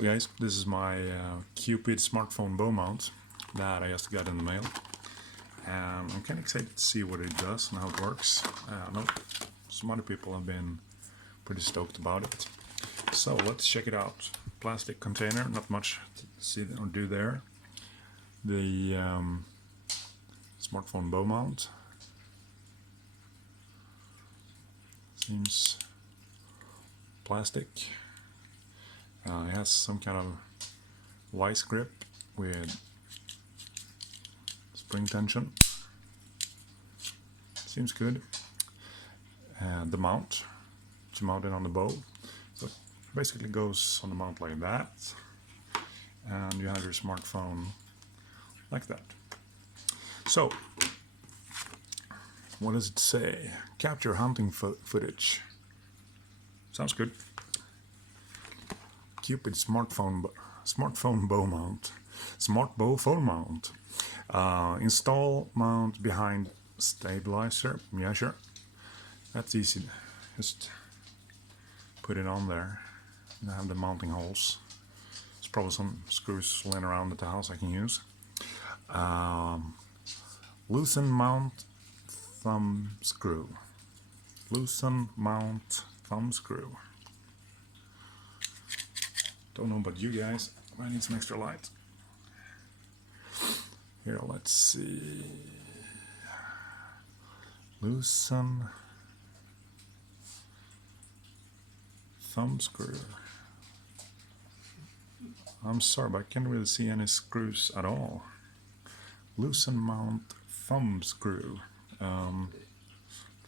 So guys, this is my Cupid smartphone bow mount that I just got in the mail. And I'm kind of excited to see what it does and how it works. I know some other people have been pretty stoked about it. So let's check it out. Plastic container, not much to see or do there. The smartphone bow mount. Seems plastic. It has some kind of vice grip with spring tension. Seems good. And the mount to mount it on the bow. So it basically goes on the mount like that, and you have your smartphone like that. So what does it say? Capture hunting footage. Sounds good. Cupid smartphone bow mount. Smart bow phone mount. Install mount behind stabilizer. Yeah, sure. That's easy. Just put it on there. I have the mounting holes. There's probably some screws laying around at the house I can use. Loosen mount thumb screw. Loosen mount thumb screw. Don't know about you guys. I need some extra light. Here, let's see. Loosen thumb screw. I'm sorry, but I can't really see any screws at all. Loosen mount thumb screw.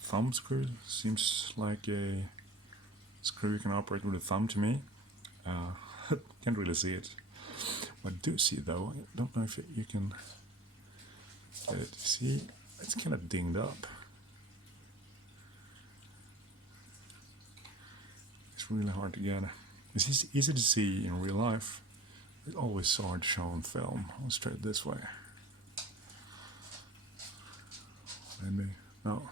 Thumb screw seems like a screw you can operate with a thumb to me. Can't really see it. What I do see though, I don't know if you can get it. See, it's kind of dinged up. It's really hard to get. It's easy to see in real life. It's always so hard to show on film. Let's try it this way. Maybe, no.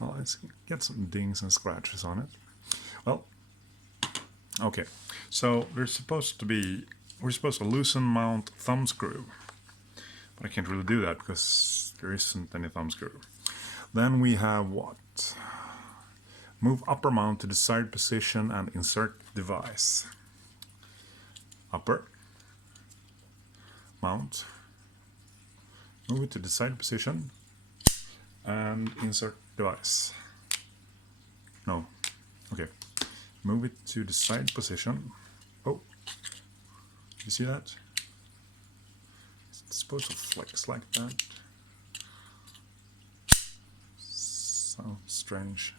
Well, let's get some dings and scratches on it. Well, okay. So we're supposed to loosen mount thumb screw, but I can't really do that because there isn't any thumb screw. Then we have what? Move upper mount to desired position and insert device. Upper mount. Move it to desired position and insert device. No. Okay. Move it to the side position. Oh. You see that? It's supposed to flex like that. Sounds strange.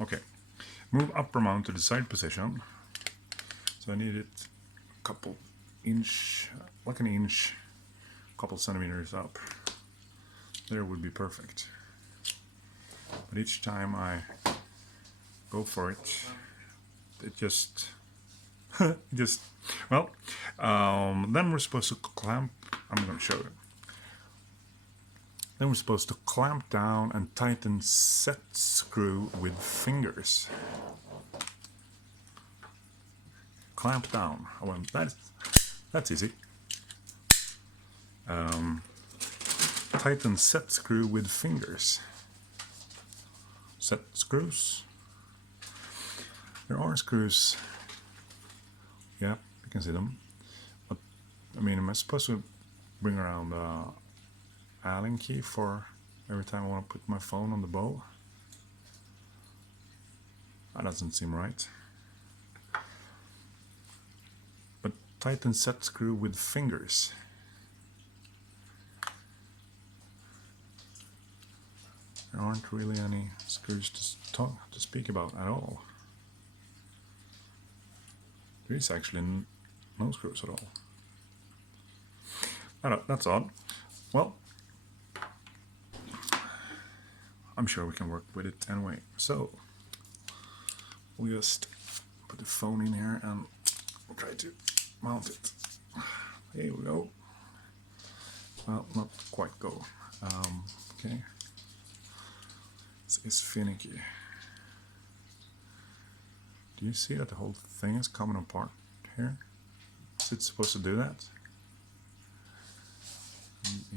Okay. Move upper mount to the side position. So I need it a couple inch, like an inch, couple centimeters up. There would be perfect. But each time I go for it, it just, well, then we're supposed to clamp, I'm going to show you. Then we're supposed to clamp down and tighten set screw with fingers. Clamp down. Well, that's easy. Tighten set screw with fingers. Set screws. There are screws. Yeah, you can see them. But I mean, am I supposed to bring around the Allen key for every time I want to put my phone on the bow? That doesn't seem right. But tighten set screw with fingers. There aren't really any screws to speak about at all. There is actually no screws at all. That's odd. Well, I'm sure we can work with it anyway. So we'll just put the phone in here and we'll try to mount it. Here we go. Well, not quite go. Okay. It's finicky. Do you see that the whole thing is coming apart here? Is it supposed to do that?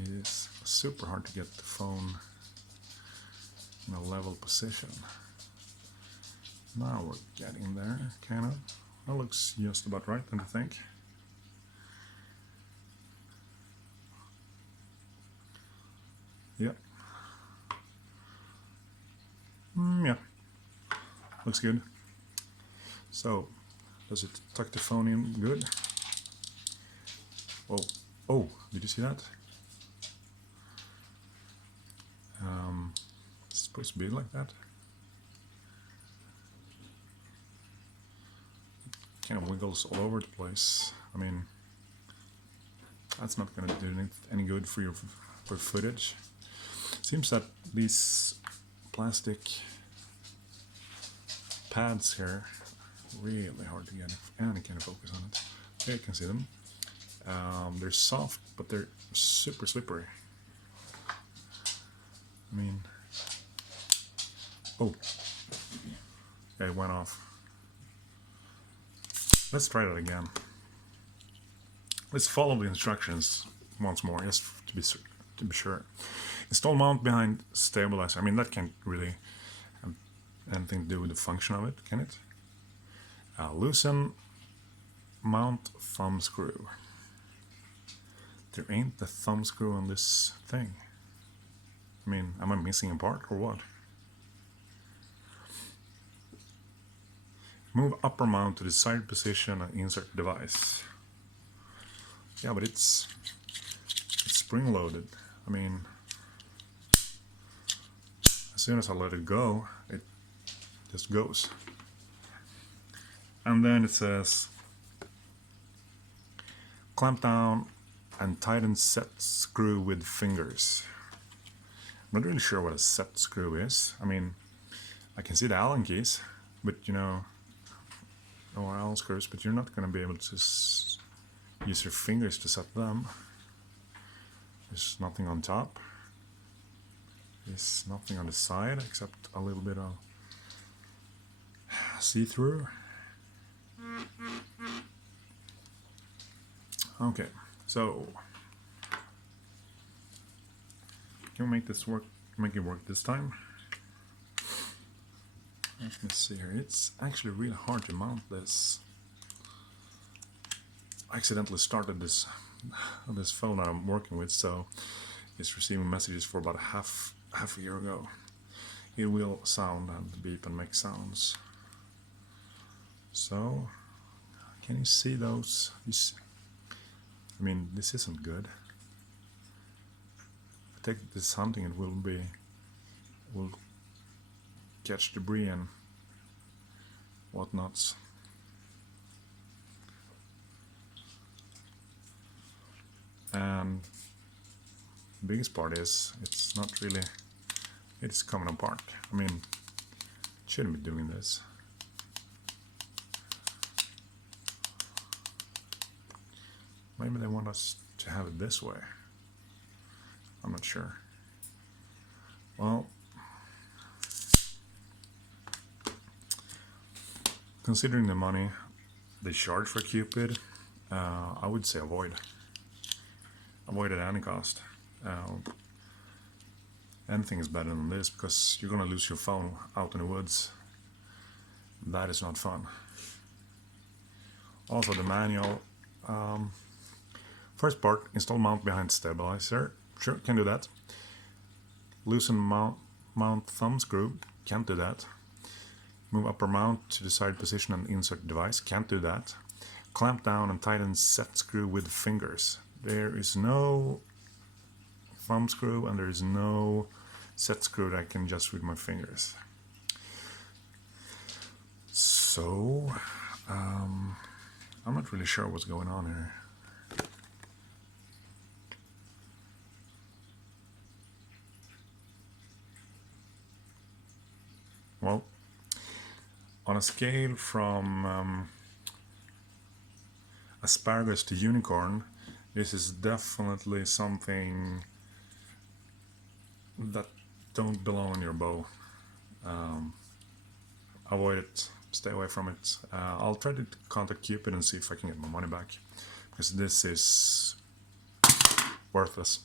It is super hard to get the phone in a level position. Now we're getting there, kind of. That looks just about right, don't you think? Yep. Yeah. Looks good. So, does it tuck the phone in good? Oh, oh, did you see that? It's supposed to be like that. Kind of wiggles all over the place. I mean, that's not going to do any good for your footage. Seems that these plastic pads here really hard to get any kind of focus on it. Here you can see them. They're soft, but they're super slippery. I mean, oh, yeah, it went off. Let's try that again. Let's follow the instructions once more, just to be sure. Install mount behind stabilizer. I mean, that can't really have anything to do with the function of it, can it? Loosen mount thumb screw. There ain't the thumb screw on this thing. I mean, am I missing a part or what? Move upper mount to the side position and insert device. Yeah, but it's spring loaded. I mean, as soon as I let it go, it just goes. And then it says clamp down and tighten set screw with fingers. I'm not really sure what a set screw is. I mean, I can see the Allen keys, but you know, no Allen screws, but you're not going to be able to use your fingers to set them. There's nothing on top. There's nothing on the side except a little bit of see-through. Okay, so can we make this work? Make it work this time? Let me see here. It's actually really hard to mount this. I accidentally started this phone that I'm working with, so it's receiving messages for about half a year ago. It will sound and beep and make sounds. So, can you see those? I mean, this isn't good. If I take this hunting, it will catch debris and whatnots. And the biggest part is it's not really, it's coming apart. I mean, it shouldn't be doing this. Maybe they want us to have it this way. I'm not sure. Well, considering the money they charge for Cupid, I would say avoid at any cost. Anything is better than this, because you're gonna lose your phone out in the woods. That is not fun. Also, the manual. First part, install mount behind stabilizer. Sure, can do that. Loosen mount thumb screw. Can't do that. Move upper mount to the side position and insert device. Can't do that. Clamp down and tighten set screw with fingers. There is no thumb screw and there is no set screw that I can adjust with my fingers. So, I'm not really sure what's going on here. Well, on a scale from asparagus to unicorn, this is definitely something that don't belong on your bow. Avoid it. stay away from it. I'll try to contact Cupid and see if I can get my money back, because this is worthless.